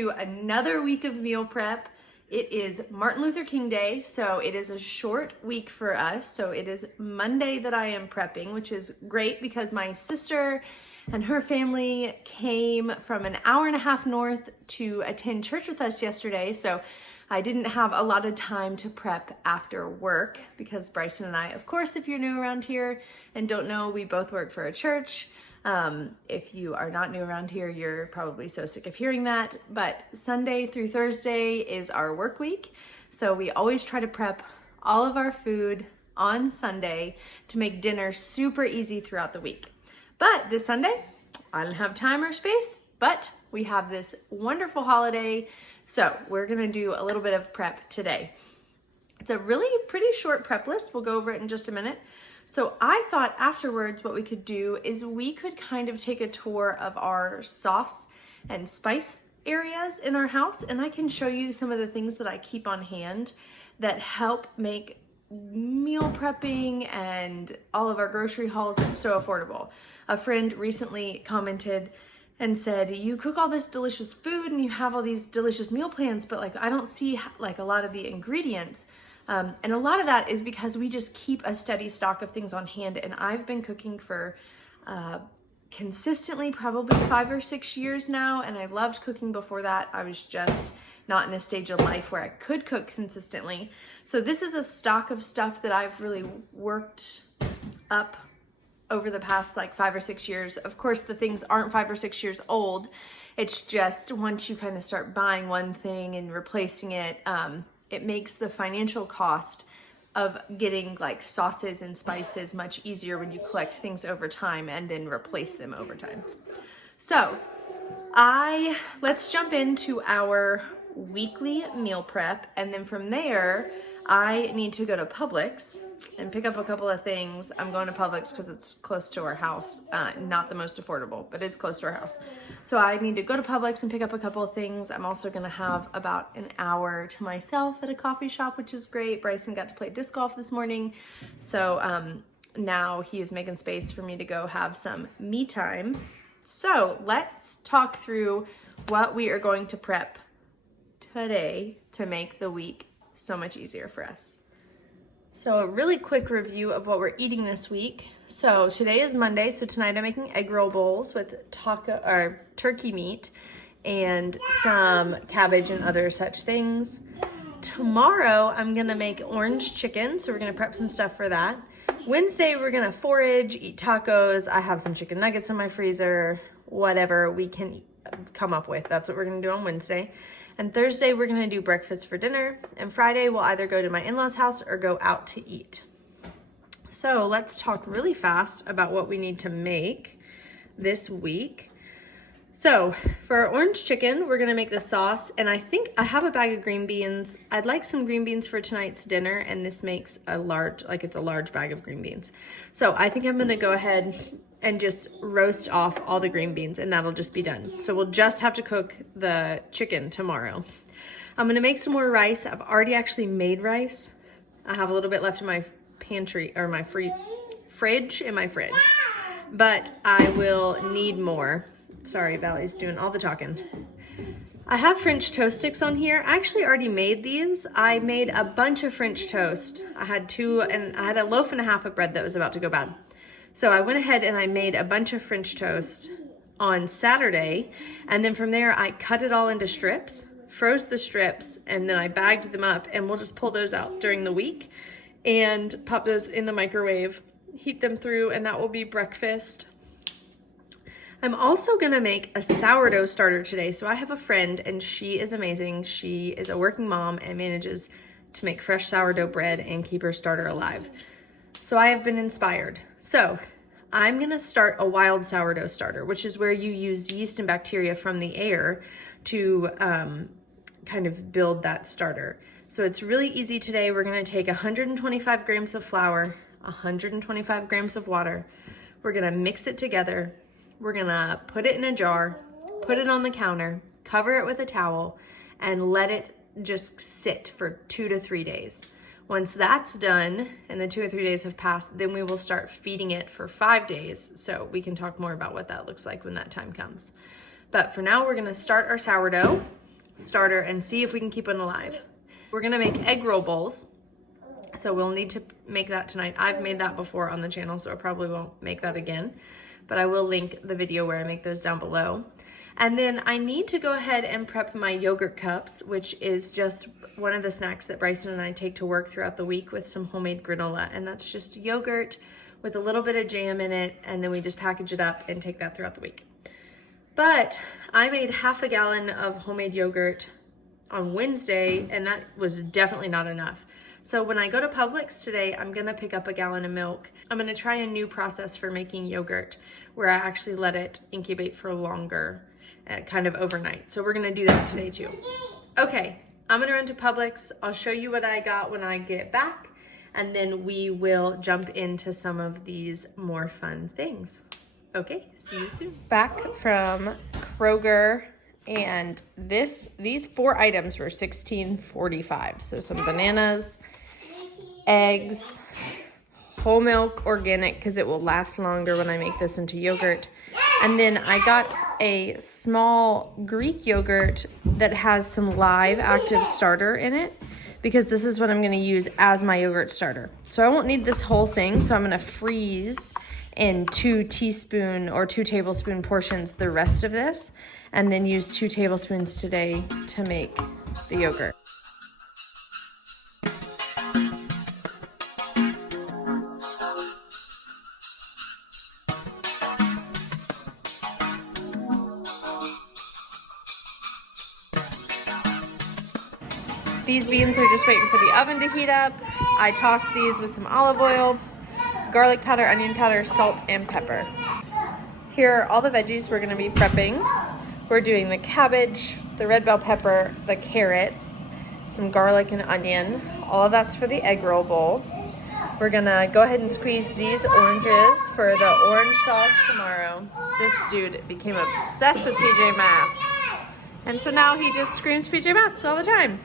to another week of meal prep. It is Martin Luther King Day, so it is a short week for us. So it is Monday that I am prepping, which is great because my sister and her family came from an hour and a half north to attend church with us yesterday. So I didn't have a lot of time to prep after work because Bryson and I, of course, if you're new around here and don't know, we both work for a church. If you are not new around here, you're probably so sick of hearing that, but Sunday through Thursday is our work week. So we always try to prep all of our food on Sunday to make dinner super easy throughout the week. But this Sunday, I don't have time or space, but we have this wonderful holiday. So we're gonna do a little bit of prep today. It's a really pretty short prep list. We'll go over it in just a minute. So I thought afterwards what we could do is we could kind of take a tour of our sauce and spice areas in our house, and I can show you some of the things that I keep on hand that help make meal prepping and all of our grocery hauls so affordable. A friend recently commented and said, you cook all this delicious food and you have all these delicious meal plans, but like I don't see like a lot of the ingredients. And a lot of that is because we just keep a steady stock of things on hand. And I've been cooking for consistently probably 5 or 6 years now. And I loved cooking before that. I was just not in a stage of life where I could cook consistently. So this is a stock of stuff that I've really worked up over the past like 5 or 6 years. Of course, the things aren't 5 or 6 years old. It's just once you kind of start buying one thing and replacing it, it makes the financial cost of getting like sauces and spices much easier when you collect things over time and then replace them over time. So let's jump into our weekly meal prep, and then from there I need to go to Publix and pick up a couple of things. I'm going to Publix because it's close to our house. Not the most affordable, but it's close to our house. So I need to go to Publix and pick up a couple of things. I'm also going to have about an hour to myself at a coffee shop, which is great. Bryson got to play disc golf this morning. So now he is making space for me to go have some me time. So let's talk through what we are going to prep today to make the week so much easier for us. So a really quick review of what we're eating this week. So today is Monday, so tonight I'm making egg roll bowls with turkey meat and some cabbage and other such things. Tomorrow I'm gonna make orange chicken, so we're gonna prep some stuff for that. Wednesday we're gonna forage, eat tacos. I have some chicken nuggets in my freezer, whatever we can come up with. That's what we're gonna do on Wednesday. And Thursday, we're gonna do breakfast for dinner. And Friday, we'll either go to my in-laws' house or go out to eat. So let's talk really fast about what we need to make this week. So for our orange chicken, we're gonna make the sauce. And I think I have a bag of green beans. I'd like some green beans for tonight's dinner. And this makes it's a large bag of green beans. So I think I'm gonna go ahead and just roast off all the green beans, and that'll just be done. So we'll just have to cook the chicken tomorrow. I'm gonna make some more rice. I've already actually made rice. I have a little bit left in my pantry, or my fridge, but I will need more. Sorry, Valley's doing all the talking. I have French toast sticks on here. I actually already made these. I made a bunch of French toast. I had 2, and I had a loaf and a half of bread that was about to go bad. So I went ahead and I made a bunch of French toast on Saturday. And then from there, I cut it all into strips, froze the strips, and then I bagged them up, and we'll just pull those out during the week and pop those in the microwave, heat them through, and that will be breakfast. I'm also gonna make a sourdough starter today. So I have a friend, and she is amazing. She is a working mom and manages to make fresh sourdough bread and keep her starter alive. So I have been inspired. So I'm gonna start a wild sourdough starter, which is where you use yeast and bacteria from the air to kind of build that starter. So it's really easy today. We're gonna take 125 grams of flour, 125 grams of water. We're gonna mix it together. We're gonna put it in a jar, put it on the counter, cover it with a towel, and let it just sit for 2 to 3 days. Once that's done and the 2 or 3 days have passed, then we will start feeding it for 5 days. So we can talk more about what that looks like when that time comes. But for now, we're gonna start our sourdough. starter and see if we can keep it alive. We're gonna make egg roll bowls. So we'll need to make that tonight. I've made that before on the channel, so I probably won't make that again, but I will link the video where I make those down below. And then I need to go ahead and prep my yogurt cups, which is just one of the snacks that Bryson and I take to work throughout the week with some homemade granola. And that's just yogurt with a little bit of jam in it, and then we just package it up and take that throughout the week. But I made half a gallon of homemade yogurt on Wednesday, and that was definitely not enough. So when I go to Publix today, I'm gonna pick up a gallon of milk. I'm gonna try a new process for making yogurt where I actually let it incubate for longer, kind of overnight. So we're gonna do that today too. Okay, I'm gonna run to Publix. I'll show you what I got when I get back, and then we will jump into some of these more fun things. Okay, see you soon. Back from Kroger, and these 4 items were $16.45. So some bananas, eggs, whole milk, organic, because it will last longer when I make this into yogurt. And then I got a small Greek yogurt that has some live active starter in it, because this is what I'm going to use as my yogurt starter. So I won't need this whole thing, so I'm going to freeze in 2 teaspoon or 2 tablespoon portions the rest of this, and then use 2 tablespoons today to make the yogurt. These beans are just waiting for the oven to heat up. I toss these with some olive oil, garlic powder, onion powder, salt, and pepper. Here are all the veggies we're gonna be prepping. We're doing the cabbage, the red bell pepper, the carrots, some garlic and onion. All of that's for the egg roll bowl. We're gonna go ahead and squeeze these oranges for the orange sauce tomorrow. This dude became obsessed with PJ Masks. And so now he just screams PJ Masks all the time.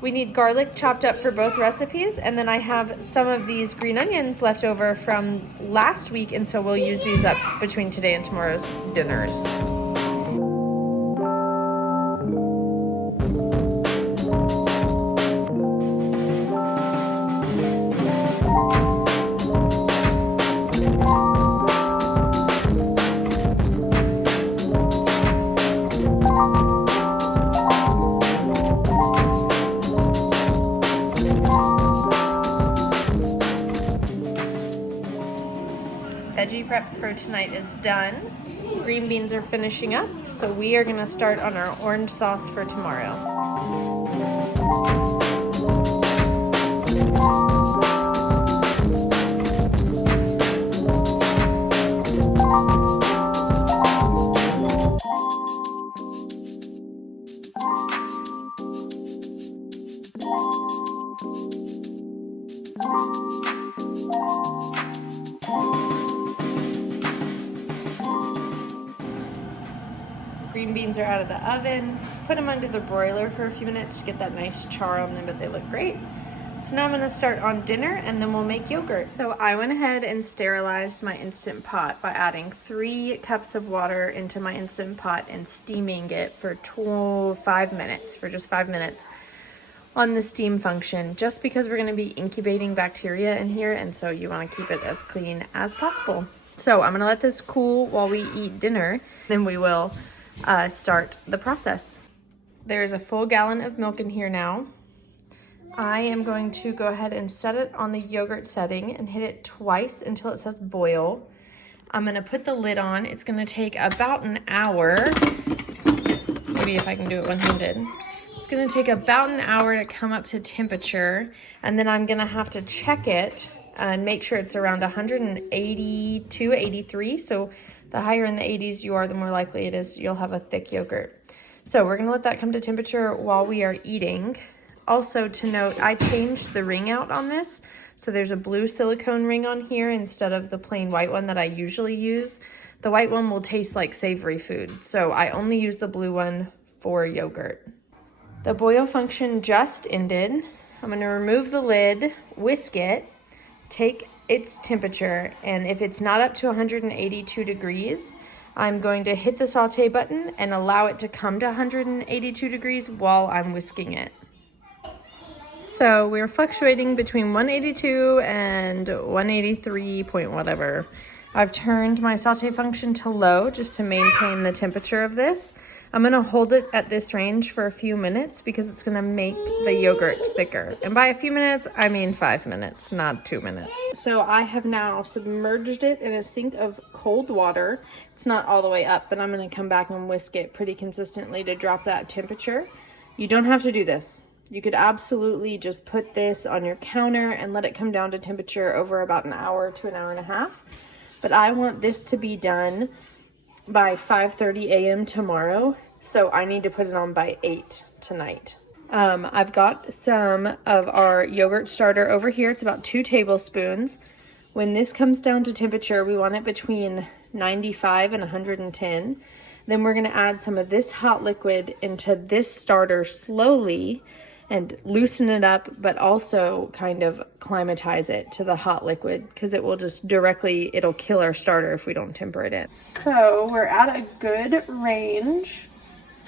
We need garlic chopped up for both recipes, and then I have some of these green onions left over from last week, and so we'll use these up between today and tomorrow's dinners. Veggie prep for tonight is done. Green beans are finishing up, so we are gonna start on our orange sauce for tomorrow. Green beans are out of the oven. Put them under the broiler for a few minutes to get that nice char on them, but they look great. So now I'm gonna start on dinner, and then we'll make yogurt. So I went ahead and sterilized my Instant Pot by adding 3 cups of water into my Instant Pot and steaming it for 5 minutes, for just 5 minutes on the steam function, just because we're gonna be incubating bacteria in here, and so you wanna keep it as clean as possible. So I'm gonna let this cool while we eat dinner, then we will start the process. There's a full gallon of milk in here now. I am going to go ahead and set it on the yogurt setting and hit it twice until it says boil. I'm gonna put the lid on. It's gonna take about an hour. Maybe if I can do it one-handed. It's gonna take about an hour to come up to temperature, and then I'm gonna have to check it and make sure it's around 182, 83. So the higher in the 80s you are, the more likely it is you'll have a thick yogurt. So we're gonna let that come to temperature while we are eating. Also to note, I changed the ring out on this. So there's a blue silicone ring on here instead of the plain white one that I usually use. The white one will taste like savory food. So I only use the blue one for yogurt. The boil function just ended. I'm gonna remove the lid, whisk it, take its temperature, and if it's not up to 182 degrees, I'm going to hit the saute button and allow it to come to 182 degrees while I'm whisking it. So we're fluctuating between 182 and 183 point whatever. I've turned my saute function to low just to maintain the temperature of this. I'm gonna hold it at this range for a few minutes because it's gonna make the yogurt thicker. And by a few minutes, I mean 5 minutes, not 2 minutes. So I have now submerged it in a sink of cold water. It's not all the way up, but I'm gonna come back and whisk it pretty consistently to drop that temperature. You don't have to do this. You could absolutely just put this on your counter and let it come down to temperature over about an hour to an hour and a half. But I want this to be done by 5:30 a.m. tomorrow, so I need to put it on by 8 tonight. I've got some of our yogurt starter over here. It's about 2 tablespoons. When this comes down to temperature, we want it between 95 and 110. Then we're gonna add some of this hot liquid into this starter slowly and loosen it up, but also kind of climatize it to the hot liquid because it will just directly, it'll kill our starter if we don't temper it in. So we're at a good range.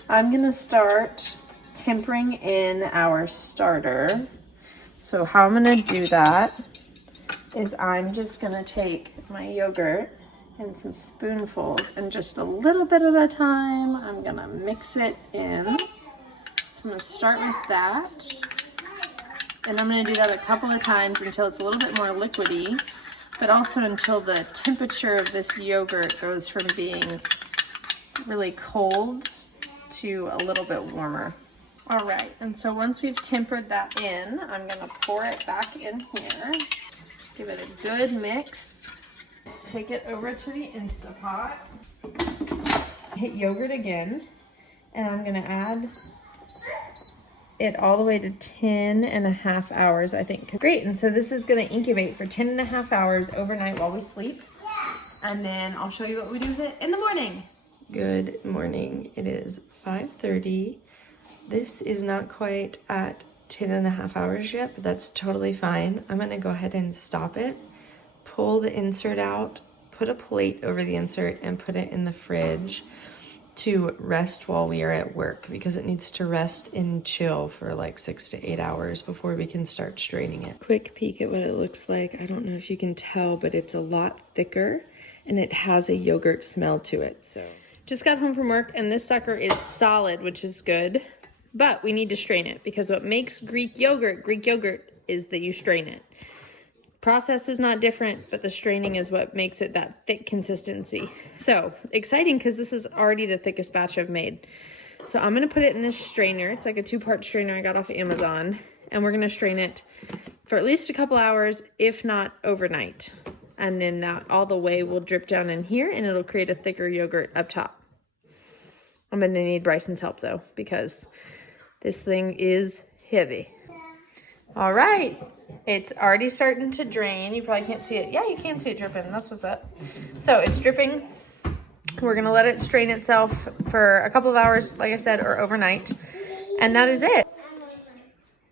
I'm gonna start tempering in our starter. So how I'm gonna do that is I'm just gonna take my yogurt in some spoonfuls and just a little bit at a time, I'm gonna mix it in. I'm going to start with that, and I'm going to do that a couple of times until it's a little bit more liquidy, but also until the temperature of this yogurt goes from being really cold to a little bit warmer. All right, and so once we've tempered that in, I'm going to pour it back in here, give it a good mix, take it over to the Instapot, hit yogurt again, and I'm going to add it all the way to 10.5 hours, I think. Great, and so this is gonna incubate for 10.5 hours overnight while we sleep. And then I'll show you what we do with it in the morning. Good morning, it is 5:30. This is not quite at 10.5 hours yet, but that's totally fine. I'm gonna go ahead and stop it, pull the insert out, put a plate over the insert and put it in the fridge to rest while we are at work because it needs to rest and chill for like 6 to 8 hours before we can start straining it. Quick peek at what it looks like. I don't know if you can tell, but it's a lot thicker and it has a yogurt smell to it. So just got home from work and this sucker is solid, which is good, but we need to strain it because what makes Greek yogurt is that you strain it. Process is not different, but the straining is what makes it that thick consistency. So exciting because this is already the thickest batch I've made. So I'm gonna put it in this strainer. It's like a 2-part strainer I got off of Amazon. And we're gonna strain it for at least a couple hours, if not overnight. And then that all the way will drip down in here and it'll create a thicker yogurt up top. I'm gonna need Bryson's help though, because this thing is heavy. All right. It's already starting to drain. You probably can't see it. Yeah, you can see it dripping. That's what's up. So it's dripping. We're going to let it strain itself for a couple of hours, like I said, or overnight. And that is it.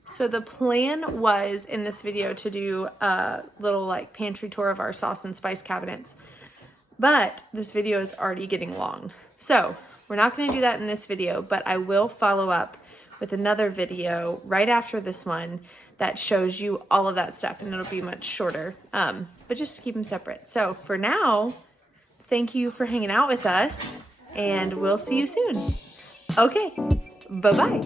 So the plan was in this video to do a little like pantry tour of our sauce and spice cabinets. But this video is already getting long. So we're not going to do that in this video, but I will follow up with another video right after this one that shows you all of that stuff, and it'll be much shorter, but just to keep them separate. So for now, thank you for hanging out with us, and we'll see you soon. Okay, bye-bye.